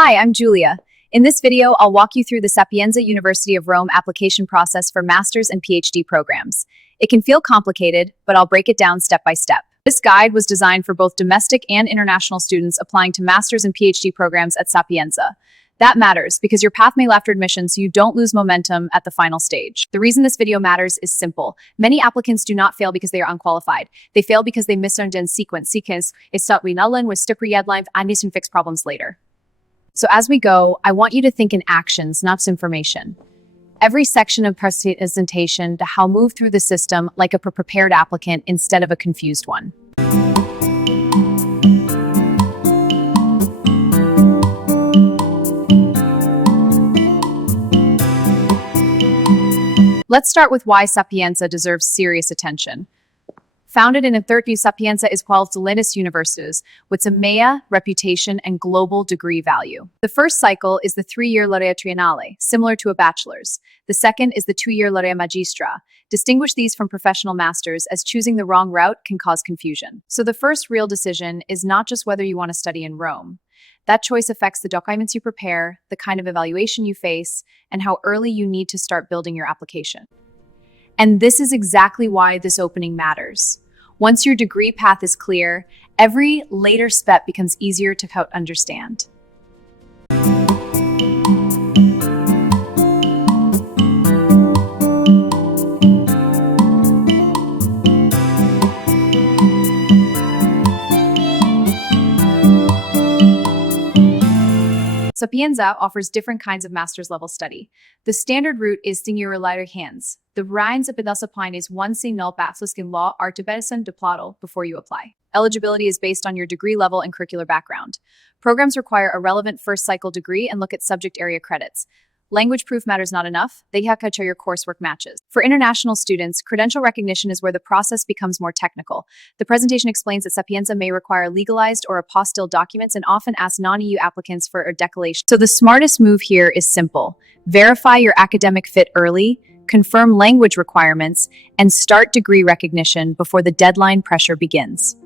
Hi, I'm Julia. In this video, I'll walk you through the Sapienza University of Rome application process for master's and PhD programs. It can feel complicated, but I'll break it down step by step. This guide was designed for both domestic and international students applying to master's and PhD programs at Sapienza. That matters because your path may lie after admission, so you don't lose momentum at the final stage. The reason this video matters is simple. Many applicants do not fail because they are unqualified. They fail because they misunderstand sequence. Sequence is start with stipper yedline and fix problems later. So as we go, I want you to think in actions, not information. Every section of presentation to how move through the system like a prepared applicant instead of a confused one. Let's start with why Sapienza deserves serious attention. Founded in 30, Sapienza is qualified to Linus universities with a MEA, reputation, and global degree value. The first cycle is the 3-year laurea triennale, similar to a bachelor's. The second is the 2-year laurea magistra. Distinguish these from professional masters, as choosing the wrong route can cause confusion. So the first real decision is not just whether you want to study in Rome. That choice affects the documents you prepare, the kind of evaluation you face, and how early you need to start building your application. And this is exactly why this opening matters. Once your degree path is clear, every later step becomes easier to understand. Sapienza offers different kinds of master's level study. The standard route is senior lighter hands. The Rhines Apidasapine is one null bachelor's in law artibedison diplodal before you apply. Eligibility is based on your degree level and curricular background. Programs require a relevant first cycle degree and look at subject area credits. Language proof matters not enough. They have to show your coursework matches. For international students, credential recognition is where the process becomes more technical. The presentation explains that Sapienza may require legalized or apostille documents and often ask non-EU applicants for a declaration. So the smartest move here is simple. Verify your academic fit early, confirm language requirements, and start degree recognition before the deadline pressure begins.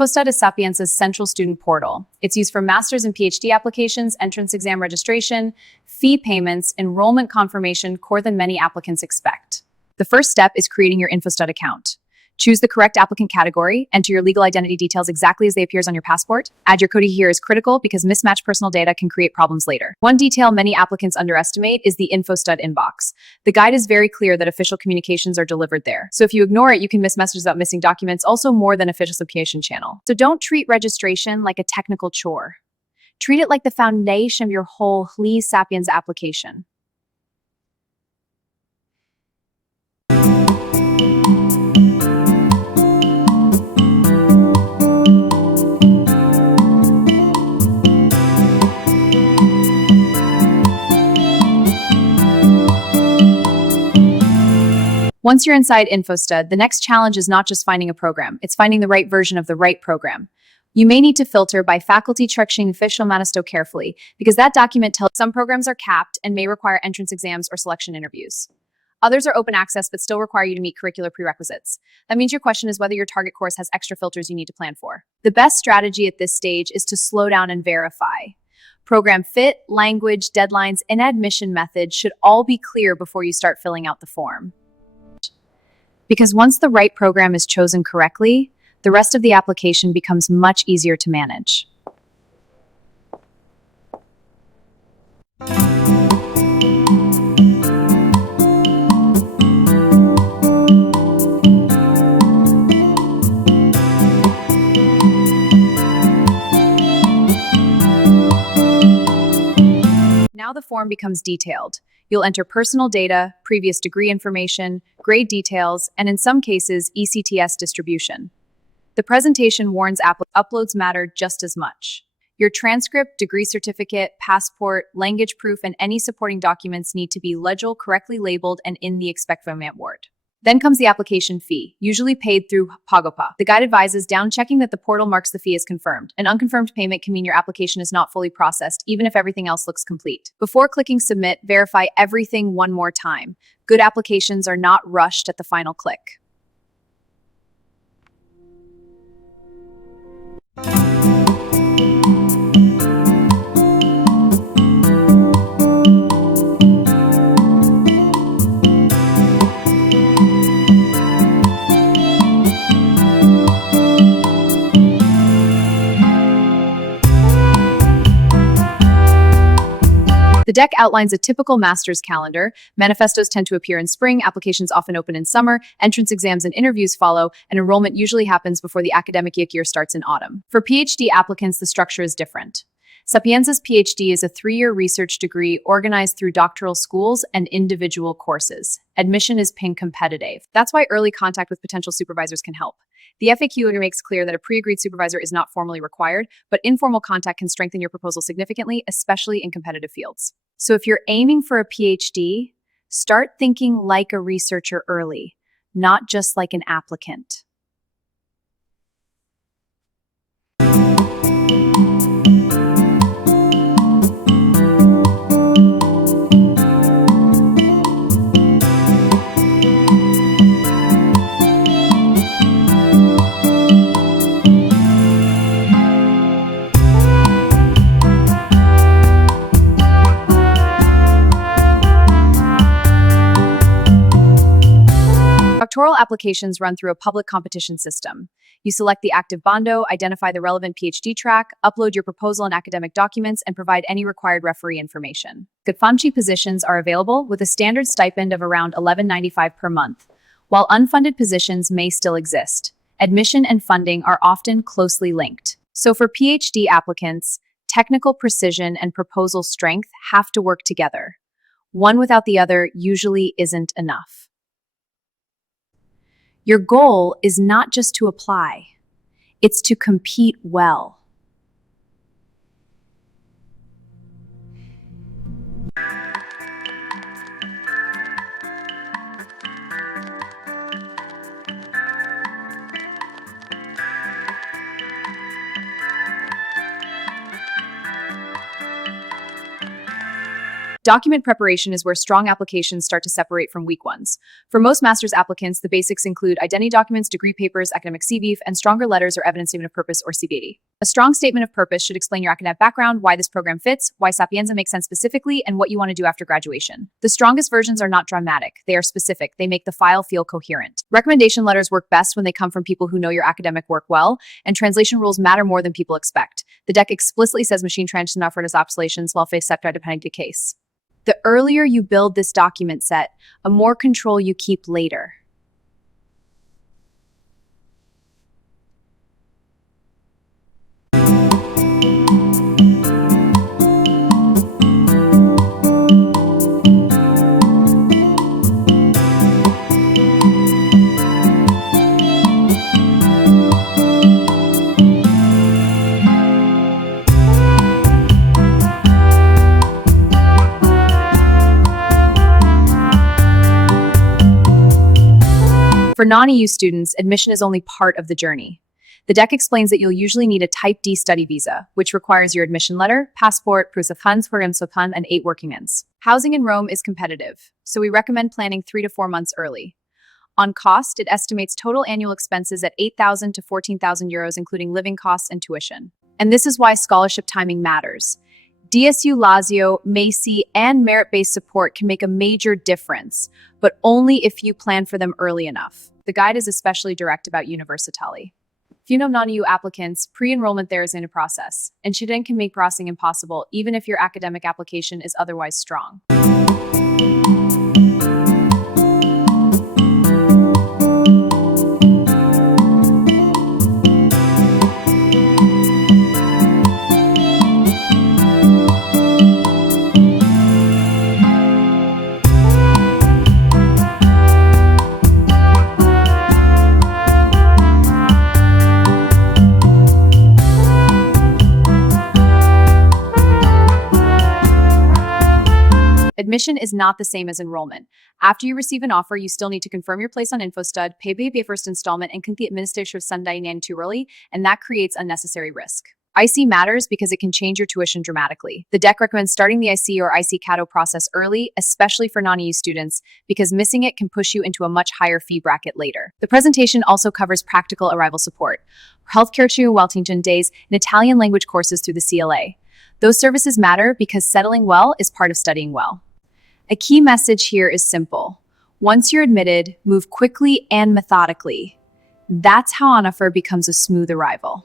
Infostud is Sapienza's central student portal. It's used for master's and PhD applications, entrance exam registration, fee payments, enrollment confirmation, more than many applicants expect. The first step is creating your Infostud account. Choose the correct applicant category, enter your legal identity details exactly as they appear on your passport. Add your code here is critical because mismatched personal data can create problems later. One detail many applicants underestimate is the Infostud inbox. The guide is very clear that official communications are delivered there. So if you ignore it, you can miss messages about missing documents, also more than official application channel. So don't treat registration like a technical chore. Treat it like the foundation of your whole Sapienza application. Once you're inside Infostud, the next challenge is not just finding a program, it's finding the right version of the right program. You may need to filter by faculty checking official manifesto carefully, because that document tells some programs are capped and may require entrance exams or selection interviews. Others are open access but still require you to meet curricular prerequisites. That means your question is whether your target course has extra filters you need to plan for. The best strategy at this stage is to slow down and verify. Program fit, language, deadlines, and admission methods should all be clear before you start filling out the form. Because once the right program is chosen correctly, the rest of the application becomes much easier to manage. Now the form becomes detailed. You'll enter personal data, previous degree information, grade details, and in some cases, ECTS distribution. The presentation warns uploads matter just as much. Your transcript, degree certificate, passport, language proof, and any supporting documents need to be legible, correctly labeled, and in the expect format word. Then comes the application fee, usually paid through PagoPA. The guide advises down-checking that the portal marks the fee as confirmed. An unconfirmed payment can mean your application is not fully processed, even if everything else looks complete. Before clicking submit, verify everything one more time. Good applications are not rushed at the final click. The deck outlines a typical master's calendar. Manifestos tend to appear in spring, applications often open in summer, entrance exams and interviews follow, and enrollment usually happens before the academic year starts in autumn. For PhD applicants, the structure is different. Sapienza's PhD is a 3-year research degree organized through doctoral schools and individual courses. Admission is ping competitive. That's why early contact with potential supervisors can help. The FAQ makes clear that a pre-agreed supervisor is not formally required, but informal contact can strengthen your proposal significantly, especially in competitive fields. So if you're aiming for a PhD, start thinking like a researcher early, not just like an applicant. Doctoral applications run through a public competition system. You select the active bando, identify the relevant PhD track, upload your proposal and academic documents, and provide any required referee information. Good positions are available with a standard stipend of around $11.95 per month, while unfunded positions may still exist. Admission and funding are often closely linked. So for PhD applicants, technical precision and proposal strength have to work together. One without the other usually isn't enough. Your goal is not just to apply, it's to compete well. Document preparation is where strong applications start to separate from weak ones. For most master's applicants, the basics include identity documents, degree papers, academic CV, and stronger letters or evidence statement of purpose or CBD. A strong statement of purpose should explain your academic background, why this program fits, why Sapienza makes sense specifically, and what you want to do after graduation. The strongest versions are not dramatic. They are specific. They make the file feel coherent. Recommendation letters work best when they come from people who know your academic work well, and translation rules matter more than people expect. The deck explicitly says machine translation offered as obsolescence while face septa depending to case. The earlier you build this document set, the more control you keep later. For non-EU students, admission is only part of the journey. The deck explains that you'll usually need a Type D study visa, which requires your admission letter, passport, proof of funds for Sopan, and 8 working months. Housing in Rome is competitive, so we recommend planning 3 to 4 months early. On cost, it estimates total annual expenses at 8,000 to 14,000 euros, including living costs and tuition. And this is why scholarship timing matters. DSU Lazio, Macy, and merit-based support can make a major difference, but only if you plan for them early enough. The guide is especially direct about Universitaly. If you know non-EU applicants, pre-enrollment there is in a process, and Shiden can make processing impossible even if your academic application is otherwise strong. Admission is not the same as enrollment. After you receive an offer, you still need to confirm your place on Infostud, pay the first installment, and complete administrative Sunday and too early, and that creates unnecessary risk. IC matters because it can change your tuition dramatically. The DEC recommends starting the IC or IC-CATO process early, especially for non-EU students, because missing it can push you into a much higher fee bracket later. The presentation also covers practical arrival support, healthcare to Wellington days, and Italian language courses through the CLA. Those services matter because settling well is part of studying well. A key message here is simple. Once you're admitted, move quickly and methodically. That's how an offer becomes a smooth arrival.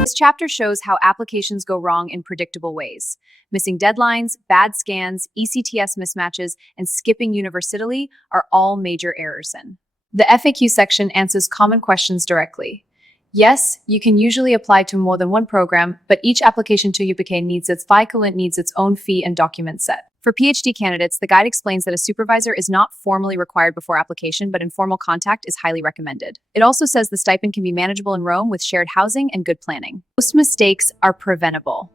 This chapter shows how applications go wrong in predictable ways. Missing deadlines, bad scans, ECTS mismatches, and skipping Universitaly are all major errors in. The FAQ section answers common questions directly. Yes, you can usually apply to more than one program, but each application to UPK needs its own fee and document set. For PhD candidates, the guide explains that a supervisor is not formally required before application, but informal contact is highly recommended. It also says the stipend can be manageable in Rome with shared housing and good planning. Most mistakes are preventable.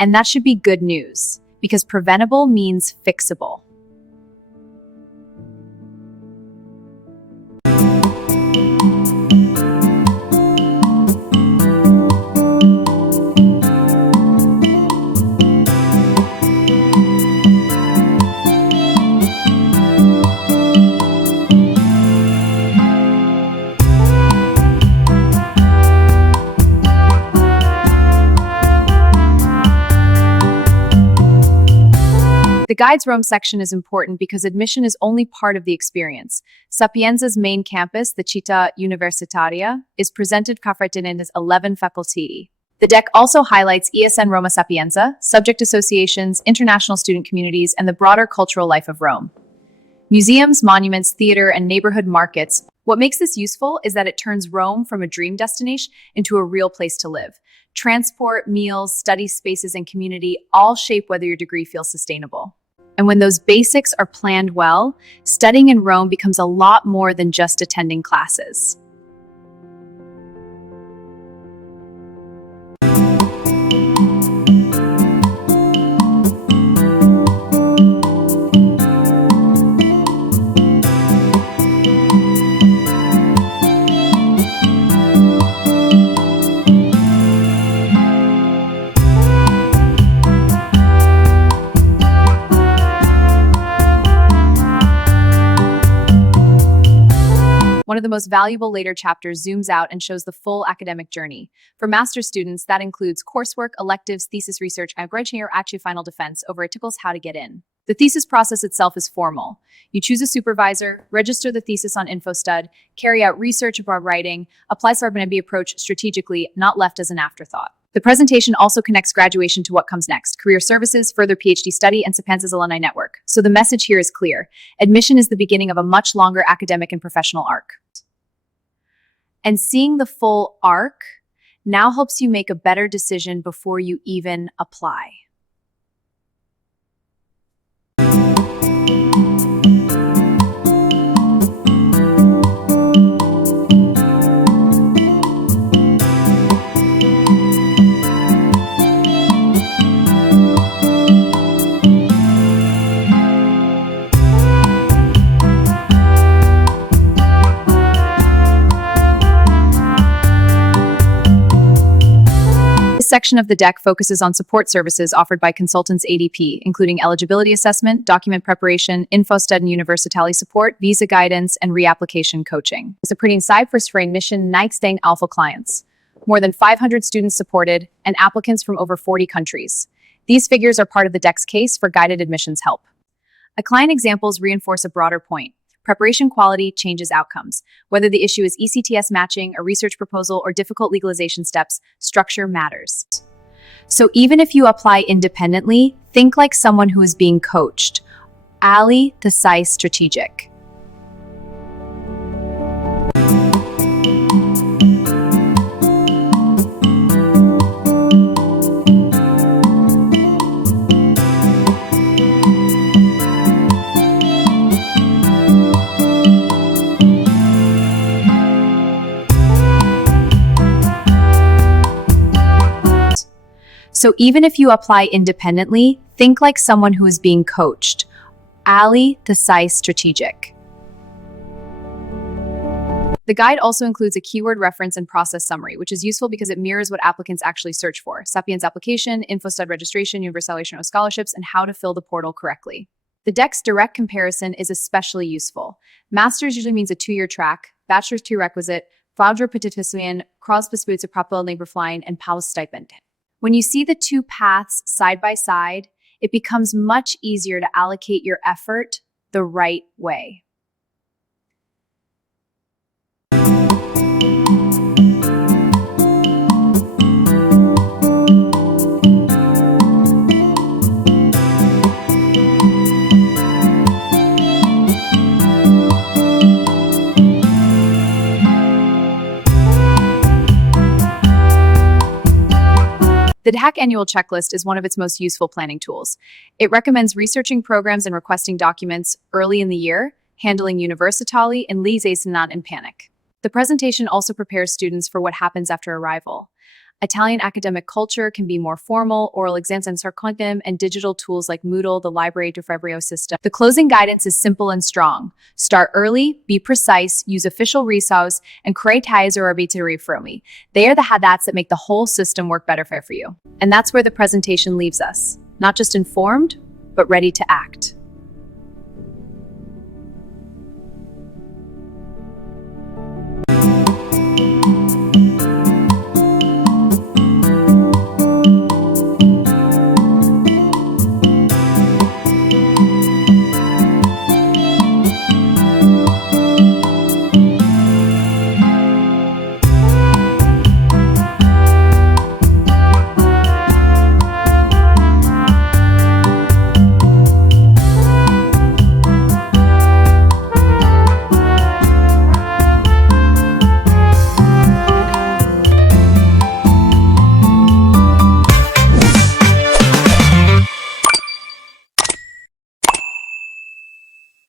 And that should be good news, because preventable means fixable. The Guides Rome section is important because admission is only part of the experience. Sapienza's main campus, the Città Universitaria, is presented in its 11 faculty. The deck also highlights ESN Roma Sapienza, subject associations, international student communities, and the broader cultural life of Rome. Museums, monuments, theater, and neighborhood markets. What makes this useful is that it turns Rome from a dream destination into a real place to live. Transport, meals, study spaces, and community all shape whether your degree feels sustainable. And when those basics are planned well, studying in Rome becomes a lot more than just attending classes. One of the most valuable later chapters zooms out and shows the full academic journey. For master's students, that includes coursework, electives, thesis research, and final defense over articles how to get in. The thesis process itself is formal. You choose a supervisor, register the thesis on Infostud, carry out research about writing, apply for an MBA approach strategically, not left as an afterthought. The presentation also connects graduation to what comes next: career services, further PhD study, and Sapienza's alumni network. So the message here is clear. Admission is the beginning of a much longer academic and professional arc. And seeing the full arc now helps you make a better decision before you even apply. This section of the deck focuses on support services offered by consultants ADP, including eligibility assessment, document preparation, Infostud and Universitaly support, visa guidance, and reapplication coaching. It's a pretty insight for admission Nightstaying Alpha clients. More than 500 students supported, and applicants from over 40 countries. These figures are part of the deck's case for guided admissions help. A client examples reinforce a broader point. Preparation quality changes outcomes. Whether the issue is ECTS matching, a research proposal, or difficult legalization steps, structure matters. So even if you apply independently, Think like someone who is being coached. Ali the Sai strategic. So even if you apply independently, think like someone who is being coached. Ali the Sai strategic. The guide also includes a keyword reference and process summary, which is useful because it mirrors what applicants actually search for: Sapienza application, Infostud registration, Universitaly scholarships, and how to fill the portal correctly. The deck's direct comparison is especially useful. Master's usually means a 2-year track, bachelor's prerequisite, Fadra Petitiswian, Crossbespuits of Propel Laborflying, and Paus stipend. When you see the two paths side by side, it becomes much easier to allocate your effort the right way. The DHAC Annual Checklist is one of its most useful planning tools. It recommends researching programs and requesting documents early in the year, handling Universitaly and liaison in panic. The presentation also prepares students for what happens after arrival. Italian academic culture can be more formal, oral exams and sarcasm, and digital tools like Moodle, the Library de Febrio system. The closing guidance is simple and strong. Start early, be precise, use official resources, and create ties or arbitrary fromi. They are the hadats that make the whole system work better for you. And that's where the presentation leaves us. Not just informed, but ready to act.